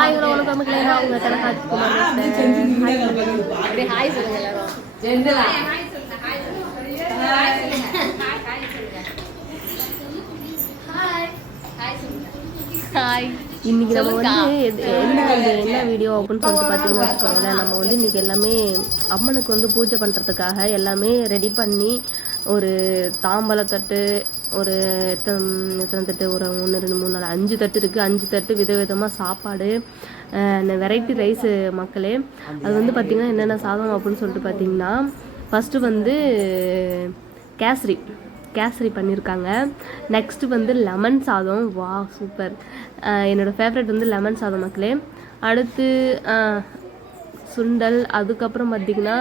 Hi உனக்கு நமக்கு அவங்க கனகாட்சிக்குமார் அப்படியே ஹாய் சொல்லுங்க எல்லாரும். ஹாய். இன்னைக்கு நம்ம வந்து என்ன வீடியோ அப்படின்னு சொல்லிட்டு பார்த்தீங்கன்னா வச்சுக்கோங்களேன், நம்ம வந்து இன்னைக்கு எல்லாமே அம்மனுக்கு வந்து பூஜை பண்ணுறதுக்காக எல்லாமே ரெடி பண்ணி ஒரு தாம்பழத்தட்டு ஒரு எத்தனை தட்டு ஒரு 1 2 3 4 5 தட்டு இருக்குது. 5 தட்டு விதவிதமாக சாப்பாடு வெரைட்டி ரைஸு மக்களே. அது வந்து பார்த்திங்கன்னா என்னென்ன சாதம் அப்படின்னு சொல்லிட்டு பார்த்திங்கன்னா ஃபஸ்ட்டு வந்து கேசரி பண்ணியிருக்காங்க. நெக்ஸ்ட்டு வந்து லெமன் சாதம். வா சூப்பர், என்னோடய ஃபேவரட் வந்து லெமன் சாதம் மக்களே. அடுத்து சுண்டல், அதுக்கப்புறம் பார்த்திங்கன்னா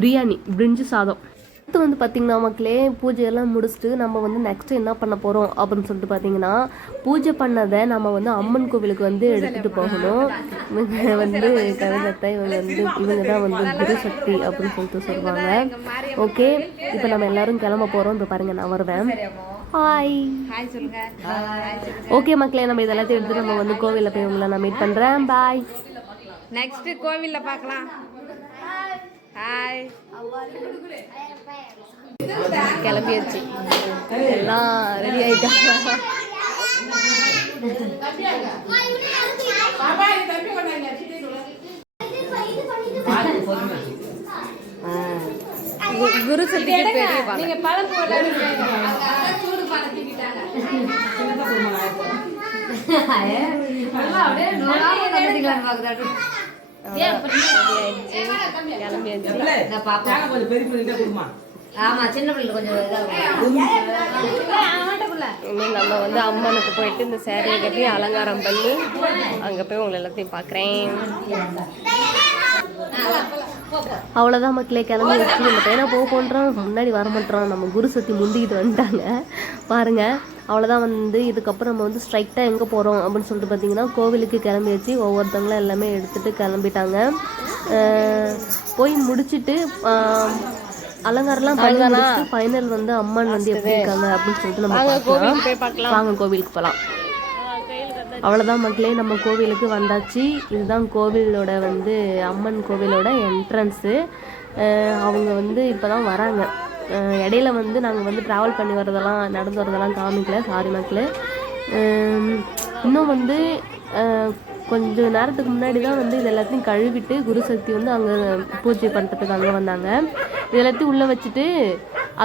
பிரியாணி, பிரிஞ்சு சாதம். அடுத்து வந்து பார்த்திங்கன்னா மக்களே பூஜையெல்லாம் முடிச்சுட்டு நம்ம வந்து நெக்ஸ்ட்டு என்ன பண்ண போகிறோம் அப்படின்னு சொல்லிட்டு பார்த்திங்கன்னா பூஜை பண்ணதை நம்ம வந்து அம்மன் கோவிலுக்கு வந்து எடுத்துகிட்டு போகணும். இவங்க வந்து கவிதத்தை இவங்க தான் வந்து குருசக்தி அப்படின்னு சொல்லிட்டு சொல்லுவாங்க. ஓகே, இப்போ நம்ம எல்லாரும் கிளம்ப போகிறோம். இப்போ பாருங்கள் நான் வருவேன். ஹாய். ஓகே மக்களே, நம்ம இதெல்லாத்தையும் எடுத்து நம்ம வந்து கோவிலில் போய் உங்களை நான் மீட் பண்ணுறேன். பாய். நெக்ஸ்ட் கோவிலில் பார்க்கலாம். ஹாய். கிளம்பியாச்சு, எல்லாம் ரெடி ஆயிட்டாங்க. குரு சக்திக்கு நீங்க பழம் நம்ம வந்து அம்மனுக்கு போயிட்டு இந்த சேரீயை கட்டி அலங்காரம் பண்ணி அங்கே போய் உங்களை எல்லாத்தையும் பார்க்குறேன். அவ்வளோதான் மக்களே, கிளம்பி வச்சு நம்ம பையனை போகிறோம். முன்னாடி வரமாட்டோம், நம்ம குரு சக்தி முந்திக்கிட்டு வந்துட்டாங்க பாருங்கள். அவ்வளோதான் வந்து இதுக்கப்புறம் நம்ம வந்து ஸ்ட்ரைட்டாக எங்கே போகிறோம் அப்படின்னு சொல்லிட்டு பார்த்தீங்கன்னா கோவிலுக்கு கிளம்பி வச்சு ஒவ்வொருத்தவங்களும் எல்லாமே எடுத்துகிட்டு கிளம்பிட்டாங்க. போய் முடிச்சுட்டு அலங்காரம்லாம் பண்ணி ஃபைனல் வந்து அம்மன் வந்து எப்படி இருக்காங்க அப்படின்னு சொல்லிட்டு நம்ம பார்க்கலாம். வாங்க கோவிலுக்கு போகலாம். அவ்வளோதான் மக்களே, நம்ம கோவிலுக்கு வந்தாச்சு. இதுதான் கோவிலோட வந்து அம்மன் கோவிலோட என்ட்ரன்ஸு. அவங்க வந்து இப்போ தான் வராங்க. இடையில வந்து நாங்கள் வந்து ட்ராவல் பண்ணி வரதெல்லாம் நடந்து வரதெல்லாம் காமிக்கல, சாரி மக்களே. இன்னும் வந்து கொஞ்சம் நேரத்துக்கு முன்னாடி தான் வந்து இது எல்லாத்தையும் கழுவிட்டு குருசக்தி வந்து அங்கே பூஜை பண்ணுறதுக்கு அங்கே வந்தாங்க. இது எல்லாத்தையும் உள்ளே வச்சுட்டு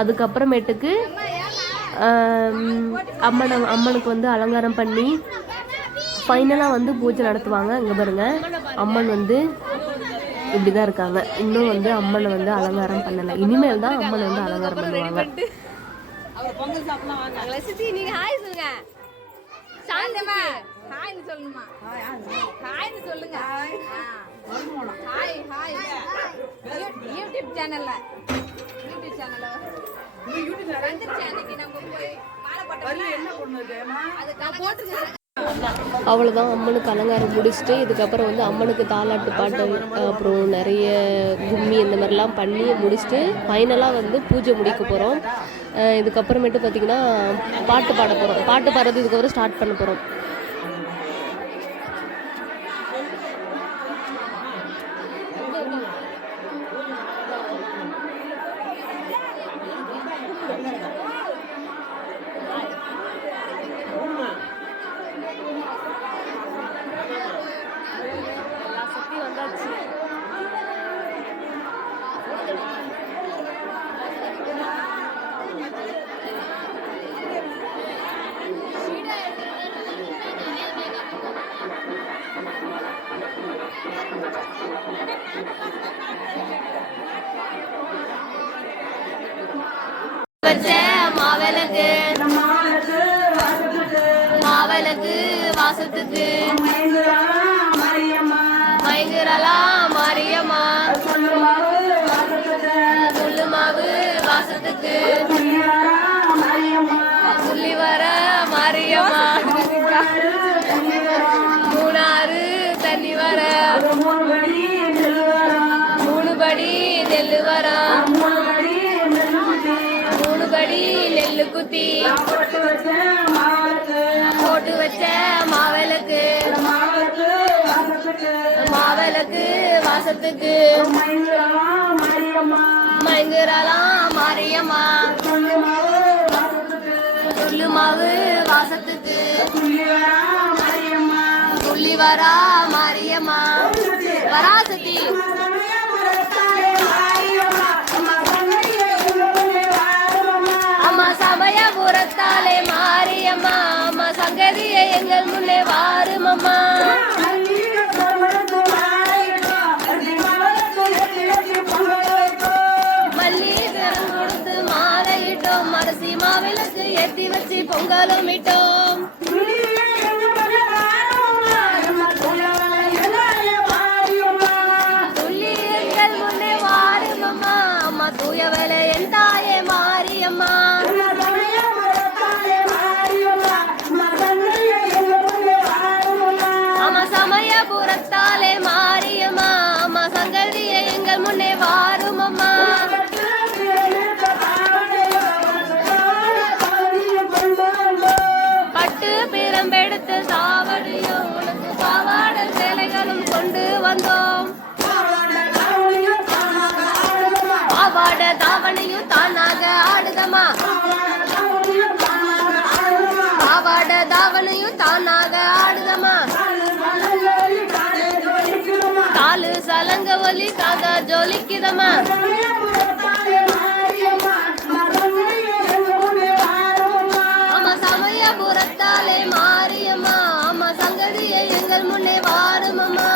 அதுக்கப்புறமேட்டுக்கு அம்மனுக்கு வந்து அலங்காரம் பண்ணி ஃபைனலாக வந்து பூஜை நடத்துவாங்க. இங்கே பாருங்கள், அம்மன் வந்து இப்படி தான் இருக்காங்க. இன்னும் வந்து அம்மனை வந்து அலங்காரம் பண்ணலை. இனிமேல் தான் அம்மனை வந்து அலங்காரம் பண்ணுவாங்க. அவ்வளோதான், அம்மனுக்கு அலங்காரம் முடிச்சுட்டு இதுக்கப்புறம் வந்து அம்மனுக்கு தாலாட்டு பாட்டு அப்புறம் நிறைய கும்மி இந்த மாதிரிலாம் பண்ணி முடிச்சுட்டு ஃபைனலாக வந்து பூஜை முடிக்க போகிறோம். இதுக்கப்புறமேட்டு பார்த்திங்கன்னா பாட்டு பாட போகிறோம். பாட்டு பாடுறது இதுக்கப்புறம் ஸ்டார்ட் பண்ண போகிறோம். மாவிளக்கு வாசத்துக்கு மயங்குறலா மாரியம்மா, முள்ளு மாவு வாசத்துக்கு சொல்லி வர மாரியம்மா, மூணாறு தண்ணி வர 3 படி நெல்லு வர 3 படி நெல்லு குத்தி போட்டு வச்ச மாவிளக்கு வாசத்துக்கு மயங்குறலாம் மாரியம்மா துள்ளு மாவு வாசத்துக்கு துள்ளி வரா மாரியம்மா வராசத்தி அம்மா சமயபுரத்தாலே மாரியம்மா அம்மா சங்கதியை எங்கள் முன்னே வாரும் அம்மா அரிசி மாவிளக்கு ஏத்தி வச்சு பொங்கலும் இட்டோம் துள்ளியங்கள் முன்னே வாரும் அம்மா அம்மா தூய வேலை என் தாயே மாரியம்மா அம்மா சமயபுரத்தாலே மாரியம்மா அம்மா சங்கதியை எங்கள் முன்னே வாரும் அம்மா பெடுத்து சாவடியோ உனக்கு பாவாடல் சேலைகளும் கொண்டு வந்தோம் பாவாட தாவணியும் தானாக ஆடுதம்மா பாவாட தாவணியும் தானாக ஆடுதம்மா காலு சலங்க ஒலி காக ஜொலிக்குதம்மா சமயபுரத்தாலே மாரியம்மா அம்மா சங்கதியை எங்கள் முன்னே வாரும் அம்மா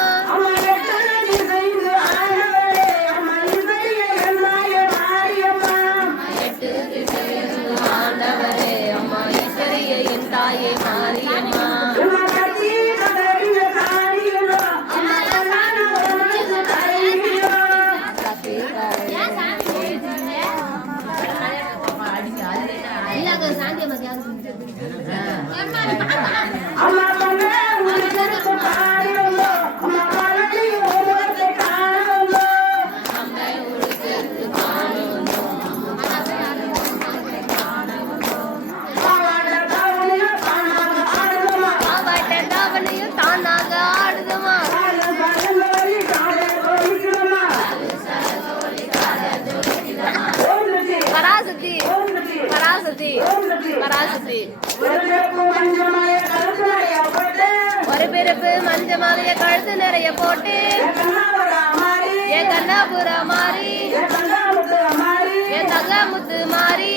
எட்டு திசையில் ஆண்டவரே அம்மா ஈஸ்வரியை என் தாயை மாரியம்மா ஒரு பிறப்பு மஞ்ச மாலைய கழுத்து நிறைய போட்டு என் கண்ணாபுர மாறி என் தங்கமுத்து மாறி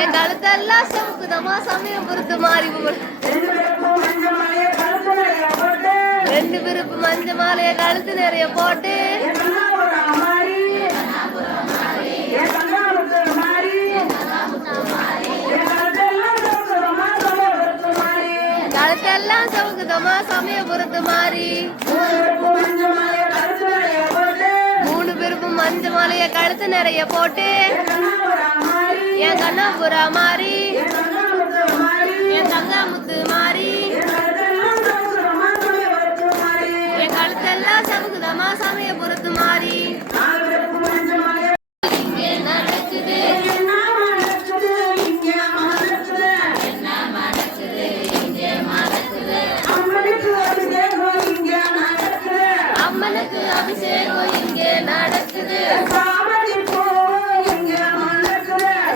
என் கழுத்தெல்லாம் சமுக்குதமா சமயபுரத்து மாறி ரெண்டு பிறப்பு மஞ்ச மாலைய கழுத்து நிறைய போட்டு கழுத்தெல்லாம் சவுக்குதமா சமயபுரத்து மாறி மூணு பேருக்கும் மஞ்ச மாலைய கழுத்து நிறைய போட்டு என் கண்ணாபுரா மாறி என் தங்கமுத்து மாறி என் கழுத்தெல்லாம் சவுக்குதமா சமயபுரத்து மாறி இங்கே நடக்குது அம்மனுக்கு அபிஷேகம் இங்கே நடக்குது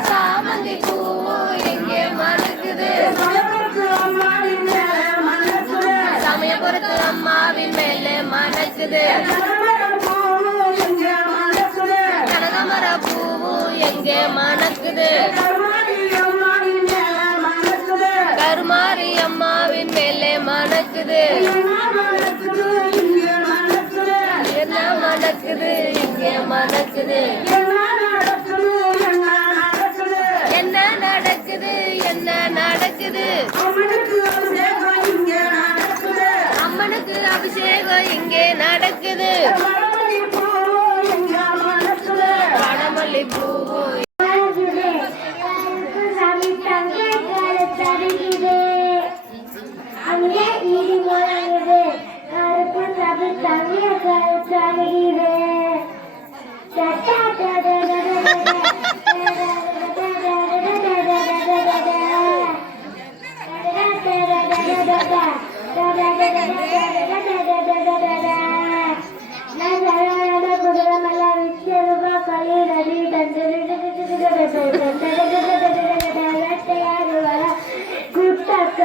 சாமந்தி பூ எங்கே மணக்குது சமயபுரத்து அம்மாவின் மேலே மணக்குது கனகமர பூவும் எங்கே மணக்குது கருமாரி அம்மாவின் மேலே மணக்குது என்ன மணக்குது இங்கே மணக்குது என்ன நடக்குது என்ன நடக்குது அம்மனுக்கு அபிஷேகம் இங்கே நடக்குது வடமல்லி பூ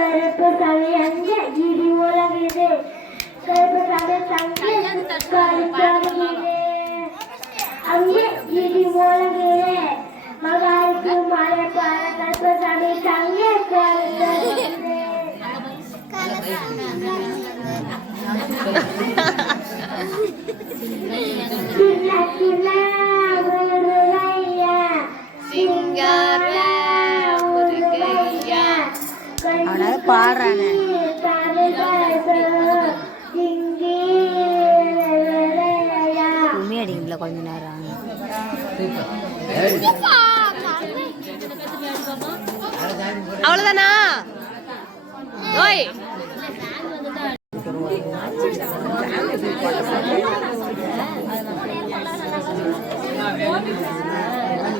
கருப்பு சாமி அங்கே கிரி உலகுது கருப்பு சாமி தங்கே கருப்பாகுது அங்கே கிரி உலகுது மகாருக்கு மழை பாட கருப்பு சாமி தங்கே கருப்பாகுது சின்ன சின்ன முருகையா சிங்கார முருகையா அவனால பாடுறானே உண்மை அடிக்கல கொஞ்ச நேரம் அவ்வளவுதானா ஓய்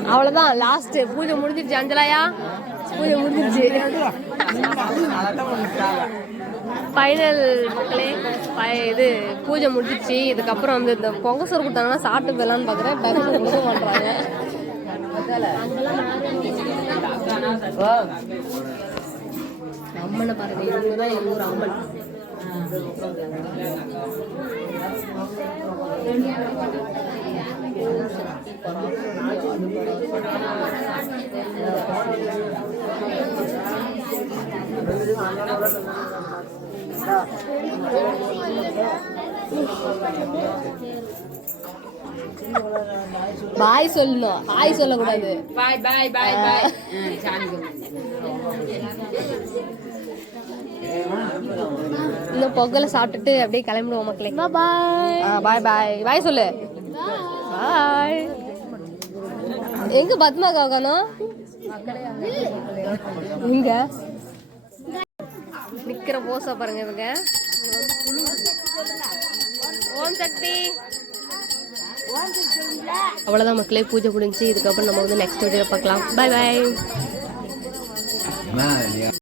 அவ்வளவுதான் லாஸ்ட் பூஜை முடிஞ்சிருச்சு அஞ்சலாயா பூஜை முடிஞ்சிருச்சு ஃபைனல் மக்களே இது பூஜை முடிஞ்சிச்சு இதுக்கப்புறம் வந்து இந்த பொங்க சோறு கொடுத்தாங்கன்னா சாப்பிட்டு போயிடலான்னு பார்க்குறேன் பெருமாள் கொடுக்க மாட்டாங்க அம்மனை பாருங்க இவங்க தான் எங்கள் ஊர் அம்மன் பாய் சொல்லணும் ஹாய் சொல்லக்கூடாது பாய் பாய் பாய் பாய் இன்னும் பொங்கலை சாப்பிட்டுட்டு அப்படியே கிளம்பிடுவோம் மக்களே பாய் பாய் பாய் பாய் சொல்லு பாய் எங்க பத்மா காக்கணும் இங்க நிக்கிற போசா பாருங்க இவங்க ஓம் சக்தி அவ்வளவுதான் மக்களே பூஜை முடிஞ்சு இதுக்கப்புறம் நம்ம வந்து நெக்ஸ்ட் வீடியோ பார்க்கலாம் பாய் பாய்